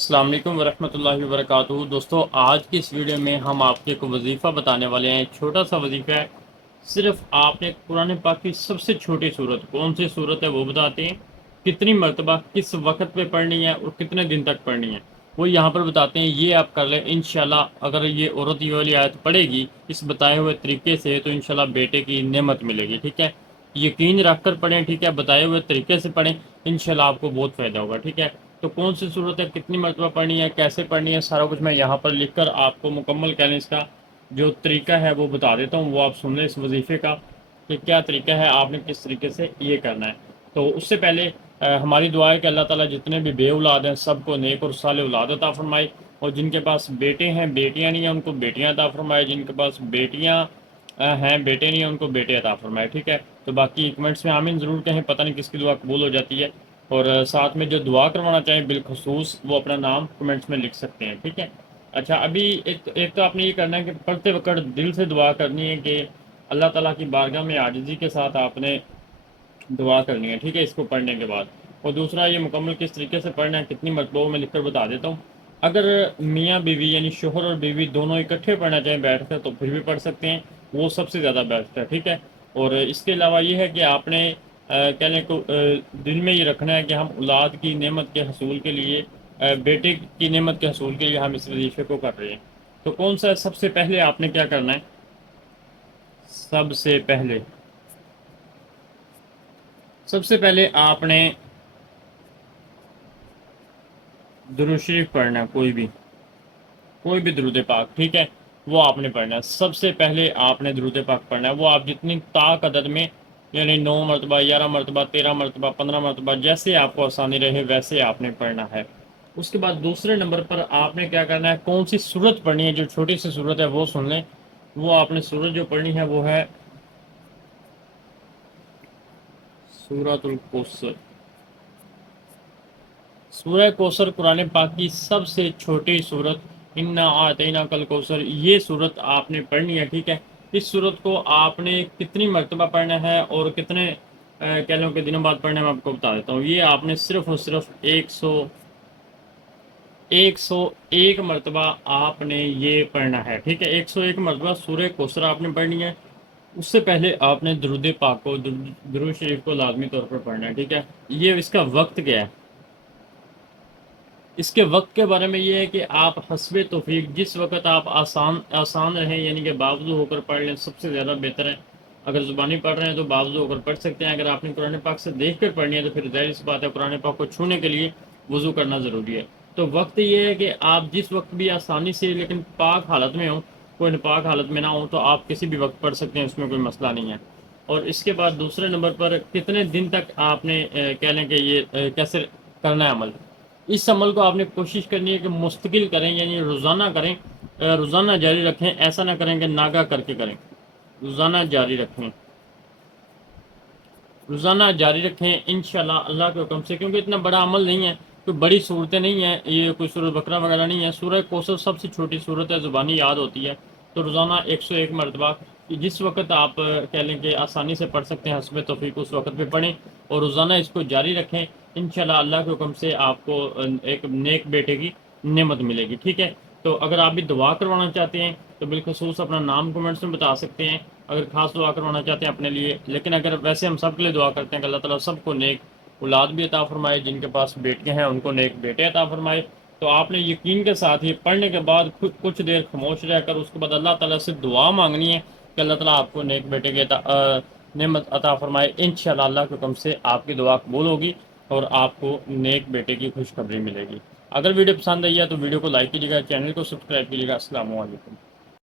السلام علیکم ورحمۃ اللہ وبرکاتہ دوستو، آج کی اس ویڈیو میں ہم آپ کو ایک وظیفہ بتانے والے ہیں۔ چھوٹا سا وظیفہ ہے، صرف آپ نے قرآن پاک کی سب سے چھوٹی صورت کون سی صورت ہے وہ بتاتے ہیں، کتنی مرتبہ کس وقت پہ پڑھنی ہے اور کتنے دن تک پڑھنی ہے وہ یہاں پر بتاتے ہیں۔ یہ آپ کر لیں انشاءاللہ، اگر یہ عورت یہ والی آیت پڑھے گی اس بتائے ہوئے طریقے سے تو انشاءاللہ بیٹے کی نعمت ملے گی، ٹھیک ہے۔ یقین رکھ کر پڑھیں، ٹھیک ہے، بتائے ہوئے طریقے سے پڑھیں، انشاءاللہ آپ کو بہت فائدہ ہوگا، ٹھیک ہے۔ تو کون سی صورت ہے، کتنی مرتبہ پڑھنی ہے، کیسے پڑھنی ہے، سارا کچھ میں یہاں پر لکھ کر آپ کو مکمل کہنے اس کا جو طریقہ ہے وہ بتا دیتا ہوں۔ وہ آپ سن لیں اس وظیفے کا کہ کیا طریقہ ہے، آپ نے کس طریقے سے یہ کرنا ہے۔ تو اس سے پہلے ہماری دعا ہے کہ اللہ تعالیٰ جتنے بھی بے اولاد ہیں سب کو نیک اور صالح اولاد عطا فرمائے، اور جن کے پاس بیٹے ہیں بیٹیاں نہیں ہیں ان کو بیٹیاں عطا فرمائے، جن کے پاس بیٹیاں ہیں بیٹے نہیں ہیں ان کو بیٹے عطا فرمائے، ٹھیک ہے۔ تو باقی کمنٹس میں آمین ضرور کہیں، پتہ نہیں کس کی دعا قبول ہو جاتی ہے۔ اور ساتھ میں جو دعا کروانا چاہیں بالخصوص وہ اپنا نام کمنٹس میں لکھ سکتے ہیں، ٹھیک ہے۔ اچھا، ابھی ایک تو آپ نے یہ کرنا ہے کہ پڑھتے وقت دل سے دعا کرنی ہے کہ اللہ تعالیٰ کی بارگاہ میں عاجزی کے ساتھ آپ نے دعا کرنی ہے، ٹھیک ہے، اس کو پڑھنے کے بعد۔ اور دوسرا یہ مکمل کس طریقے سے پڑھنا ہے، کتنی مرتبہ میں لکھ کر بتا دیتا ہوں۔ اگر میاں بیوی یعنی شوہر اور بیوی دونوں اکٹھے پڑھنا چاہیں بیٹھ کر تو پھر بھی پڑھ سکتے ہیں، وہ سب سے زیادہ بیسٹ ہے، ٹھیک ہے۔ اور اس کے علاوہ یہ ہے کہ آپ نے کہنے کو دل میں یہ رکھنا ہے کہ ہم اولاد کی نعمت کے حصول کے لیے، بیٹے کی نعمت کے حصول کے لیے ہم اس وظیفے کو کر رہے ہیں۔ تو کون سا ہے، سب سے پہلے آپ نے کیا کرنا ہے، سب سے پہلے آپ نے درود شریف پڑھنا ہے، کوئی بھی درود پاک، ٹھیک ہے، وہ آپ نے پڑھنا ہے۔ سب سے پہلے آپ نے درود پاک پڑھنا ہے، وہ آپ جتنی طاق عدد میں، یعنی 9 مرتبہ، 11 مرتبہ، 13 مرتبہ، 15 مرتبہ، جیسے آپ کو آسانی رہے ویسے آپ نے پڑھنا ہے۔ اس کے بعد دوسرے نمبر پر آپ نے کیا کرنا ہے، کون سی صورت پڑھنی ہے، جو چھوٹی سی صورت ہے وہ سن لیں۔ وہ آپ نے صورت جو پڑھنی ہے وہ ہے سورۃ الکوثر۔ سورہ کوثر قرآن پاک کی سب سے چھوٹی صورت، انا اعطیناک الکوثر، یہ صورت آپ نے پڑھنی ہے، ٹھیک ہے۔ اس صورت کو آپ نے کتنی مرتبہ پڑھنا ہے اور کتنے کہہ لوں کہ دنوں بعد پڑھنے میں آپ کو بتا دیتا ہوں۔ یہ آپ نے صرف اور صرف 101 مرتبہ آپ نے یہ پڑھنا ہے، ٹھیک ہے۔ 101 مرتبہ سورہ کوثر آپ نے پڑھنی ہے۔ اس سے پہلے آپ نے درود پاک کو، درود شریف کو لازمی طور پر پڑھنا ہے، ٹھیک ہے۔ یہ اس کا وقت کیا ہے، اس کے وقت کے بارے میں یہ ہے کہ آپ حسب توفیق جس وقت آپ آسان رہیں، یعنی کہ باوضو ہو کر پڑھ لیں، سب سے زیادہ بہتر ہے۔ اگر زبانی پڑھ رہے ہیں تو باوضو ہو کر پڑھ سکتے ہیں، اگر آپ نے قرآن پاک سے دیکھ کر پڑھنی ہے تو پھر ظاہر سی بات ہے قرآن پاک کو چھونے کے لیے وضو کرنا ضروری ہے۔ تو وقت یہ ہے کہ آپ جس وقت بھی آسانی سے لیکن پاک حالت میں ہوں، کوئی ناپاک حالت میں نہ ہو، تو آپ کسی بھی وقت پڑھ سکتے ہیں، اس میں کوئی مسئلہ نہیں ہے۔ اور اس کے بعد دوسرے نمبر پر کتنے دن تک آپ نے کہہ لیں کہ یہ کیسے کرنا ہے عمل۔ اس عمل کو آپ نے کوشش کرنی ہے کہ مستقل کریں، یعنی روزانہ کریں، روزانہ جاری رکھیں، ایسا نہ کریں کہ ناگا کر کے کریں، روزانہ جاری رکھیں، روزانہ جاری رکھیں انشاءاللہ اللہ کے حکم سے، کیونکہ اتنا بڑا عمل نہیں ہے، کوئی بڑی صورتیں نہیں ہیں، یہ کوئی سورۃ بقرہ وغیرہ نہیں ہے۔ سورہ کوثر سب سے چھوٹی صورت ہے، زبانی یاد ہوتی ہے۔ تو روزانہ 101 مرتبہ جس وقت آپ کہہ لیں کہ آسانی سے پڑھ سکتے ہیں حسب توفیق اس وقت پہ پڑھیں، اور روزانہ اس کو جاری رکھیں، انشاءاللہ اللہ کے حکم سے آپ کو ایک نیک بیٹے کی نعمت ملے گی، ٹھیک ہے۔ تو اگر آپ بھی دعا کروانا چاہتے ہیں تو بالخصوص اپنا نام کمنٹس میں بتا سکتے ہیں، اگر خاص دعا کروانا چاہتے ہیں اپنے لیے۔ لیکن اگر ویسے ہم سب کے لیے دعا کرتے ہیں کہ اللہ تعالیٰ سب کو نیک اولاد بھی عطا فرمائے، جن کے پاس بیٹیاں ہیں ان کو نیک بیٹے عطا فرمائے۔ تو آپ نے یقین کے ساتھ یہ پڑھنے کے بعد کچھ دیر خاموش رہ کر اس کے بعد اللہ تعالیٰ سے دعا مانگنی ہے کہ اللہ تعالیٰ آپ کو نیک بیٹے کی نعمت عطا فرمائے، انشاءاللہ اللہ کے حکم سے آپ کی دعا قبول ہوگی اور آپ کو نیک بیٹے کی خوشخبری ملے گی۔ اگر ویڈیو پسند آئی ہے تو ویڈیو کو لائک کیجیے گا، چینل کو سبسکرائب کیجیے گا۔ السلام علیکم۔